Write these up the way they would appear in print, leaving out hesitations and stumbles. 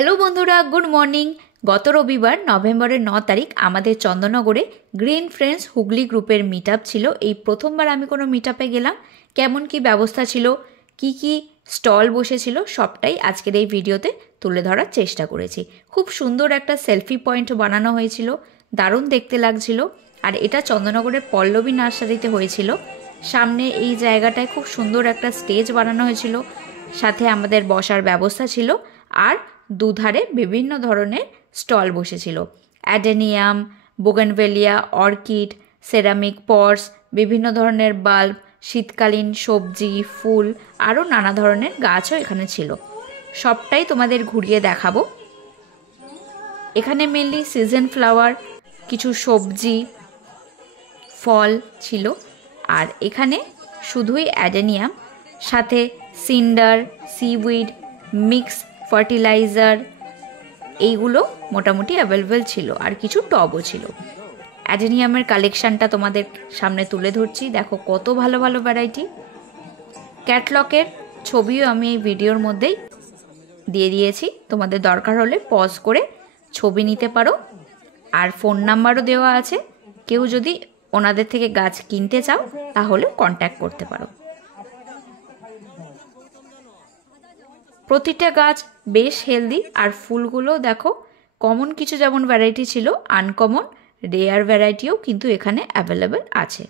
Hello বন্ধুরা, good morning. গত রবিবার নভেম্বরের 9 তারিখ আমাদের চন্দননগরে গ্রিন ফ্রেন্ডস হুগলি গ্রুপের মিট আপ ছিল। এই প্রথমবার আমি কোনো মিট আপে গেলাম। কেমন কি ব্যবস্থা ছিল, কি কি স্টল বসেছিল, সবটাই আজকের এই ভিডিওতে তুলে ধরার চেষ্টা করেছি। খুব সুন্দর একটা সেলফি পয়েন্ট বানানো হয়েছিল, দারুণ দেখতে লাগছিল। আর এটা চন্দননগরের পল্লবী নার্সারিতে হয়েছিল। সামনে এই জায়গাটায় খুব সুন্দর একটা স্টেজ বানানো হয়েছিল, সাথে আমাদের বসার ব্যবস্থা ছিল। আর দুধারে বিভিন্ন ধরনের স্টল বসেছিল। Adenium, bougainvillea, orchid, ceramic pots, বিভিন্ন ধরনের বাল্ব, শীতকালীন সবজি, ফুল, আরও নানা ধরনের গাছও এখানে ছিল। সবটাই তোমাদের ঘুরিয়ে দেখাবো। এখানে মেনলি সিজন ফ্লাওয়ার, কিছু সবজি, ফল ছিল। আর এখানে শুধুই অ্যাডেনিয়াম, সাথে সিন্ডার, সিউইড, মিক্স ফার্টিলাইজার, এইগুলো মোটামুটি অ্যাভেলেবেল ছিল। আর কিছু টবও ছিল। অ্যাডেনিয়ামের কালেকশানটা তোমাদের সামনে তুলে ধরছি। দেখো কত ভালো ভালো ভ্যারাইটি। ক্যাটলগের ছবিও আমি এই ভিডিওর মধ্যেই দিয়ে দিয়েছি, তোমাদের দরকার হলে পজ করে ছবি নিতে পারো। আর ফোন নাম্বারও দেওয়া আছে, কেউ যদি ওনাদের থেকে গাছ কিনতে চাও তাহলে কন্ট্যাক্ট করতে পারো। প্রতিটা গাছ বেশ হেলদি। আর ফুলগুলো দেখো, কমন কিছু যেমন ভ্যারাইটি ছিল, আনকমন রেয়ার ভ্যারাইটিও কিন্তু এখানে অ্যাভেলেবেল আছে।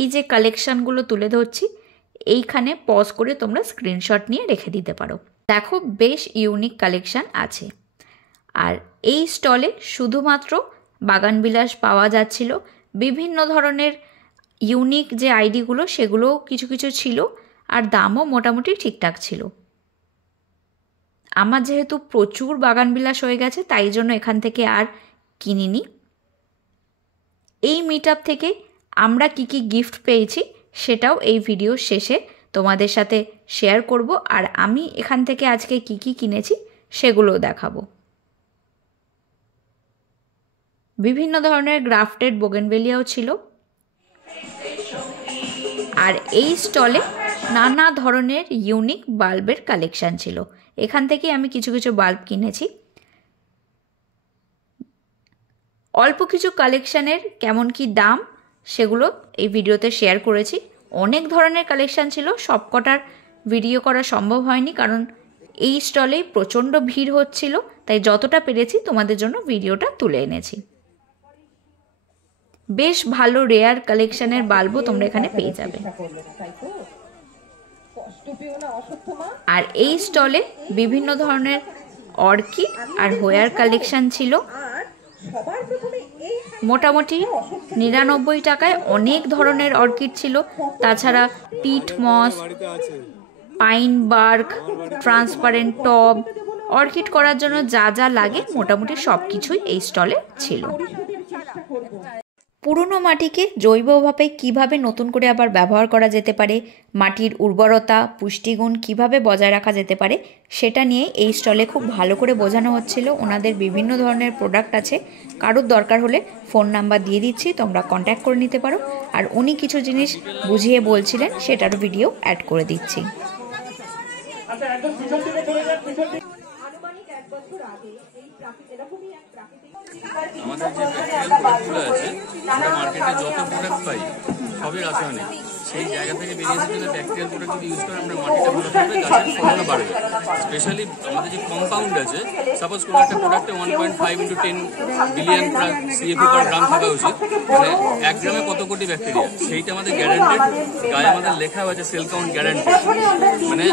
এই যে কালেকশানগুলো তুলে ধরছি, এইখানে পজ করে তোমরা স্ক্রিনশট নিয়ে রেখে দিতে পারো। দেখো বেশ ইউনিক কালেকশান আছে। আর এই স্টলে শুধুমাত্র বাগানবিলাস পাওয়া যাচ্ছিল। বিভিন্ন ধরনের ইউনিক যে আইডিগুলো সেগুলোও কিছু কিছু ছিল। আর দামও মোটামুটি ঠিকঠাক ছিল। আমার যেহেতু প্রচুর বাগানবিলাস হয়ে গেছে, তাই জন্য এখান থেকে আর কিনিনি। এই মিট আপ থেকে আমরা কি কি গিফট পেয়েছি সেটাও এই ভিডিও শেষে তোমাদের সাথে শেয়ার করব। আর আমি এখান থেকে আজকে কি কি কিনেছি সেগুলোও দেখাবো। বিভিন্ন ধরনের গ্রাফটেড বোগেনভেলিয়াও ছিল। আর এই স্টলে নানা ধরনের ইউনিক বাল্বের কালেকশান ছিল। এখান থেকে আমি কিছু কিছু বাল্ব কিনেছি। অল্প কিছু কালেকশানের কেমন কি দাম সেগুলো এই ভিডিওতে শেয়ার করেছি। অনেক ধরনের কালেকশান ছিল, সবকটার ভিডিও করা সম্ভব হয়নি, কারণ এই স্টলেই প্রচণ্ড ভিড় হচ্ছিল। তাই যতটা পেরেছি তোমাদের জন্য ভিডিওটা তুলে এনেছি। বেশ ভালো রেয়ার কালেকশানের বাল্বও তোমরা এখানে পেয়ে যাবে। আর এই স্টলে বিভিন্ন ধরনের অর্কিড আর হোয়ার কালেকশান ছিল। মোটামুটি 99 টাকায় অনেক ধরনের অর্কিড ছিল। তাছাড়া পিট মস, পাইন বার্ক, ট্রান্সপারেন্ট টব, অর্কিড করার জন্য যা যা লাগে মোটামুটি সব কিছুই এই স্টলে ছিল। পুরনো মাটিকে জৈবভাবে কিভাবে নতুন করে আবার ব্যবহার করা যেতে পারে, মাটির উর্বরতা, পুষ্টিগুণ কিভাবে বজায় রাখা যেতে পারে, সেটা নিয়ে এই স্টলে খুব ভালো করে বোঝানো হচ্ছিল। ওনাদের বিভিন্ন ধরনের প্রোডাক্ট আছে, কারোর দরকার হলে ফোন নাম্বার দিয়ে দিচ্ছি, তোমরা কন্ট্যাক্ট করে নিতে পারো। আর উনি কিছু জিনিস বুঝিয়ে বলছিলেন, সেটার ভিডিও অ্যাড করে দিচ্ছি। আমাদের যে প্র্যাকটিক্যাল প্রোডাক্টগুলো আছে, আমরা মার্কেটে যত প্রোডাক্ট পাই সবই রাসায়নিক। সেই জায়গা থেকে বেরিয়ে এসে যদি প্র্যাকটিক্যাল প্রোডাক্ট যদি ইউজ করে, আমরা মাটিটা ভালো থাকবে, গাছের ফলনও বাড়বে। স্পেশালি আমাদের যে কম্পাউন্ড আছে, সাপোজ কোনো একটা প্রোডাক্টে 1.5 × 10 বিলিয়ন CFE পার গ্রাম থাকা উচিত, মানে 1 গ্রামে কত কোটি ব্যাকটেরিয়া, সেইটা আমাদের গ্যারান্টেড। গায়ে আমাদের লেখা আছে সেল কাউন্ট গ্যারান্টেড। মানে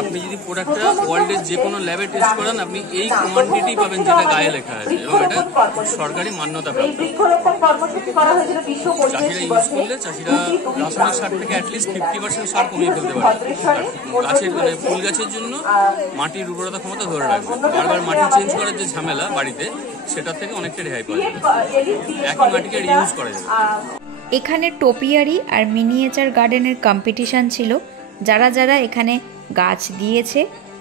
আপনি যদি প্রোডাক্টটা ওয়ার্ল্ডের যে কোনো ল্যাবে টেস্ট করান, আপনি এই কোয়ান্টিটি পাবেন যেটা গায়ে লেখা আছে, এবং এটা সরকারি মান্যতা প্রাপ্ত। চাষিরা ইউজ করলে চাষিরা রাসায়নিক সার থেকে অ্যাটলিস্ট 50% সার কমিয়ে ফেলতে পারে। গাছের মানে ফুল গাছের জন্য মাটির উর্বরতা ক্ষমতা ধরে রাখবে। বারবার মাটি চেঞ্জ করার যে ঝামেলা বাড়িতে, সেটার থেকে অনেকটা রেহাই পাওয়া যাবে, একই মাটিকে রিউজ করা যাবে। এখানে টোপিয়ারি আর মিনিয়েচার গার্ডেনের কম্পিটিশান ছিল। যারা যারা এখানে গাছ দিয়েছে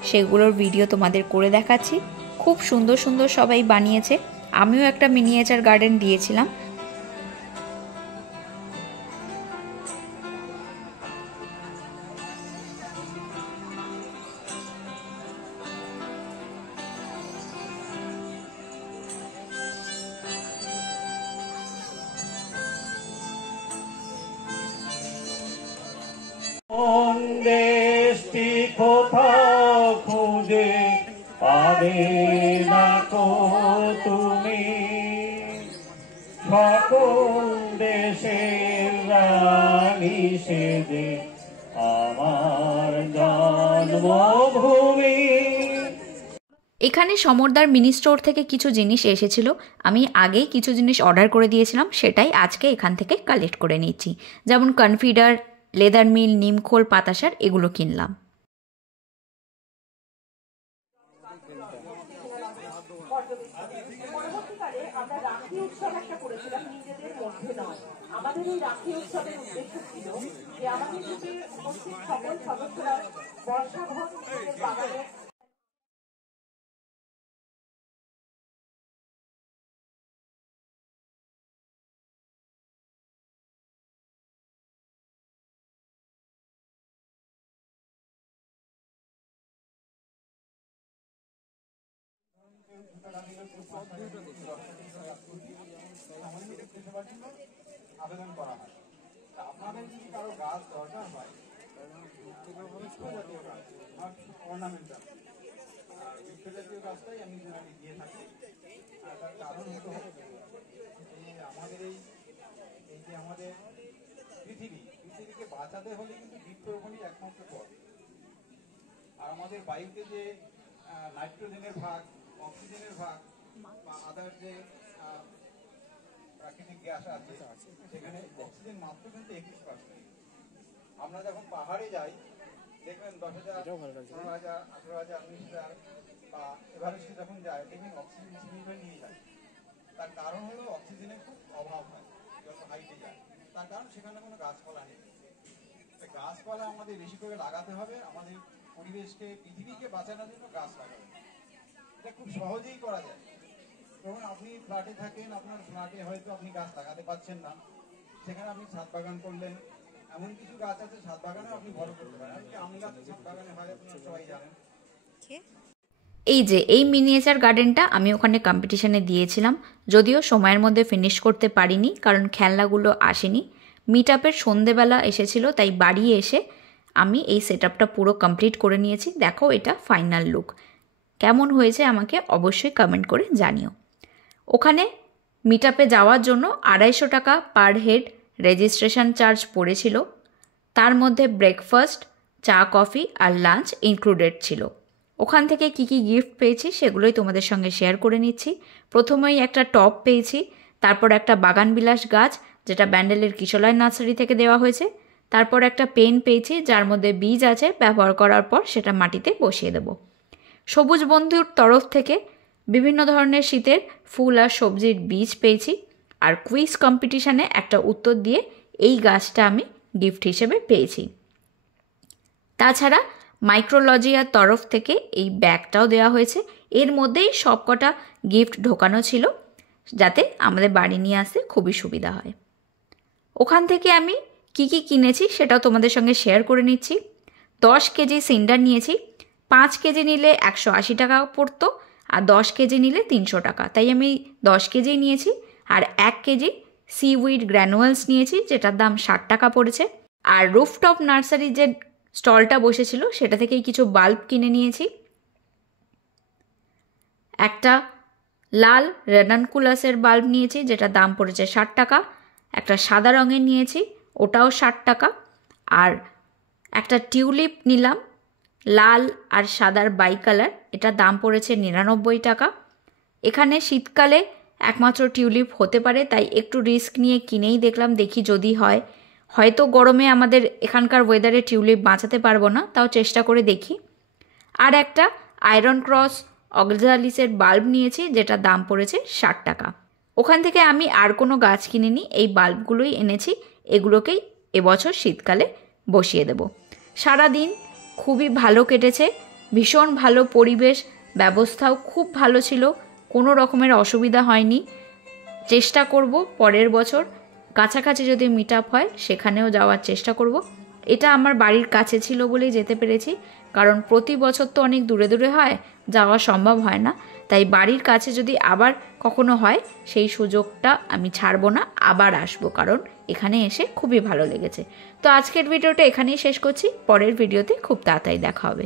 সেগুলোর ভিডিও তোমাদের করে দেখাচ্ছি। খুব সুন্দর সুন্দর সবাই বানিয়েছে। আমিও একটা মিনিয়েচার গার্ডেন দিয়েছিলাম। দেশটি কোথাও খুঁজে পাবে না কো তুমি, সকল দেশের রানী সেজে আমার জন্মভূমি। এখানে সমরদার মিনি স্টোর থেকে কিছু জিনিস এসেছিল। আমি আগেই কিছু জিনিস অর্ডার করে দিয়েছিলাম, সেটাই আজকে এখান থেকে কালেক্ট করে নিচ্ছি। যেমন কনফিডার, লেদার মিল, নিমখোল, পাতাসার, এগুলো কিনলাম। আমাদের এই রাখি উৎসবের উদ্দেশ্য ছিল যে আমাদের গ্রুপের উপস্থিত সকল সদস্যরা বর্ষাভর বাগানে আবেদন করা হয়। আপনাদের যদি কারো গাছ দরকার হয়, অর্নামেন্টাল জাতীয় গাছটাই আমি দিয়ে থাকি। তার কারণ হলো আমাদের এই যে আমাদের পৃথিবীকে বাঁচাতে হলে কিন্তু বৃক্ষরোপণই একমাত্র পথ। আর আমাদের বায়ুতে যে নাইট্রোজেনের ভাগ, অক্সিজেনের ভাগ বা আদার যে প্রাকৃতিক গ্যাস আছে, সেখানে অক্সিজেন মাত্র কিন্তু 21%। আমরা যখন পাহাড়ে যাই দেখবেন 10,000, 15,000, 18,000, 19,000 বা এভারেস্টে যখন যায় দেখবেন অক্সিজেন সিলিন্ডার নিয়ে যায়। তার কারণ হলো অক্সিজেনের খুব অভাব হয় যত হাইটে যায়। তার কারণ সেখানে কোনো গাছপালা নেই। গাছপালা আমাদের বেশি করে লাগাতে হবে। আমাদের পরিবেশকে, পৃথিবীকে বাঁচানোর জন্য গাছ লাগাবে। এটা খুব সহজেই করা যায়। যখন আপনি ফ্ল্যাটে থাকেন, আপনার ফ্ল্যাটে হয়তো আপনি গাছ লাগাতে পারছেন না, সেখানে আপনি ছাদ বাগান করলেন। এমন কিছু গাছ আছে ছাদ বাগানে আপনি বড় করতে পারেন। আম গাছ ছাদ বাগানে হয়, আপনারা সবাই জানেন। এই যে এই মিনিয়েচার গার্ডেনটা আমি ওখানে কম্পিটিশনে দিয়েছিলাম, যদিও সময়ের মধ্যে ফিনিশ করতে পারিনি কারণ খেলনাগুলো আসেনি। মিট আপের সন্ধেবেলা এসেছিল, তাই বাড়ি এসে আমি এই সেট আপটা পুরো কমপ্লিট করে নিয়েছি। দেখো এটা ফাইনাল লুক। কেমন হয়েছে আমাকে অবশ্যই কমেন্ট করে জানিও। ওখানে মিট আপে যাওয়ার জন্য 250 টাকা পার হেড রেজিস্ট্রেশন চার্জ পড়েছিল। তার মধ্যে ব্রেকফাস্ট, চা, কফি আর লাঞ্চ ইনক্লুডেড ছিল। ওখান থেকে কি কি গিফট পেয়েছি সেগুলোই তোমাদের সঙ্গে শেয়ার করে নিচ্ছি। প্রথমেই একটা টব পেয়েছি, তারপর একটা বাগানবিলাস গাছ যেটা ব্যান্ডেলের কিশলয় নার্সারি থেকে দেওয়া হয়েছে, তারপর একটা পেন পেয়েছি যার মধ্যে বীজ আছে, ব্যবহার করার পর সেটা মাটিতে বসিয়ে দেব। সবুজ বন্ধুর তরফ থেকে বিভিন্ন ধরনের শীতের ফুল আর সবজির বীজ পেয়েছি। আর কুইজ কম্পিটিশানে একটা উত্তর দিয়ে এই গাছটা আমি গিফট হিসেবে পেয়েছি। তাছাড়া মাইক্রোলজিয়ার তরফ থেকে এই ব্যাগটাও দেওয়া হয়েছে। এর মধ্যেই সবকটা গিফট ঢোকানো ছিল যাতে আমাদের বাড়ি নিয়ে আসতে খুবই সুবিধা হয়। ওখান থেকে আমি কি কি কিনেছি সেটাও তোমাদের সঙ্গে শেয়ার করে নিচ্ছি। 10 কেজি সিন্ডার নিয়েছি। 5 কেজি নিলে 180 টাকা পড়তো, আর 10 কেজি নিলে 300 টাকা, তাই আমি 10 কেজি নিয়েছি। আর 1 কেজি সিউইড গ্র্যানুয়ালস নিয়েছি যেটার দাম 60 টাকা পড়েছে। আর রুফটপ নার্সারি যে স্টলটা বসেছিল সেটা থেকেই কিছু বাল্ব কিনে নিয়েছি। একটা লাল রেনানকুলাসের বাল্ব নিয়েছি যেটার দাম পড়েছে 60 টাকা। একটা সাদা রঙের নিয়েছি, ওটাও 60 টাকা। আর একটা টিউলিপ নিলাম লাল আর সাদার বাই কালার, এটার দাম পড়েছে 99 টাকা। এখানে শীতকালে একমাত্র টিউলিপ হতে পারে, তাই একটু রিস্ক নিয়ে কিনেই দেখলাম, দেখি যদি হয়। হয়তো গরমে আমাদের এখানকার ওয়েদারে টিউলিপ বাঁচাতে পারবো না, তাও চেষ্টা করে দেখি। আর একটা আয়রন ক্রস অক্সালিসের বাল্ব নিয়েছি যেটার দাম পড়েছে 60 টাকা। ওখান থেকে আমি আর কোনো গাছ কিনিনি, এই বাল্বগুলোই এনেছি। এগুলোকেই এবছর শীতকালে বসিয়ে দেব। সারাদিন খুবই ভালো কেটেছে। ভীষণ ভালো পরিবেশ, ব্যবস্থাও খুব ভালো ছিল, কোনো রকমের অসুবিধা হয়নি। চেষ্টা করব পরের বছর কাছাকাছি যদি মিট আপ হয় সেখানেও যাওয়ার চেষ্টা করব। এটা আমার বাড়ির কাছে ছিল বলেই যেতে পেরেছি, কারণ প্রতি বছর তো অনেক দূরে দূরে হয়, যাওয়া সম্ভব হয় না। তাই বাড়ির কাছে যদি আবার কখনো হয় সেই সুযোগটা আমি ছাড়বো না, আবার আসবো, কারণ এখানে এসে খুবই ভালো লেগেছে। তো আজকের ভিডিওটা এখানেই শেষ করছি, পরের ভিডিওতে খুব তাড়াতাড়ি দেখা হবে।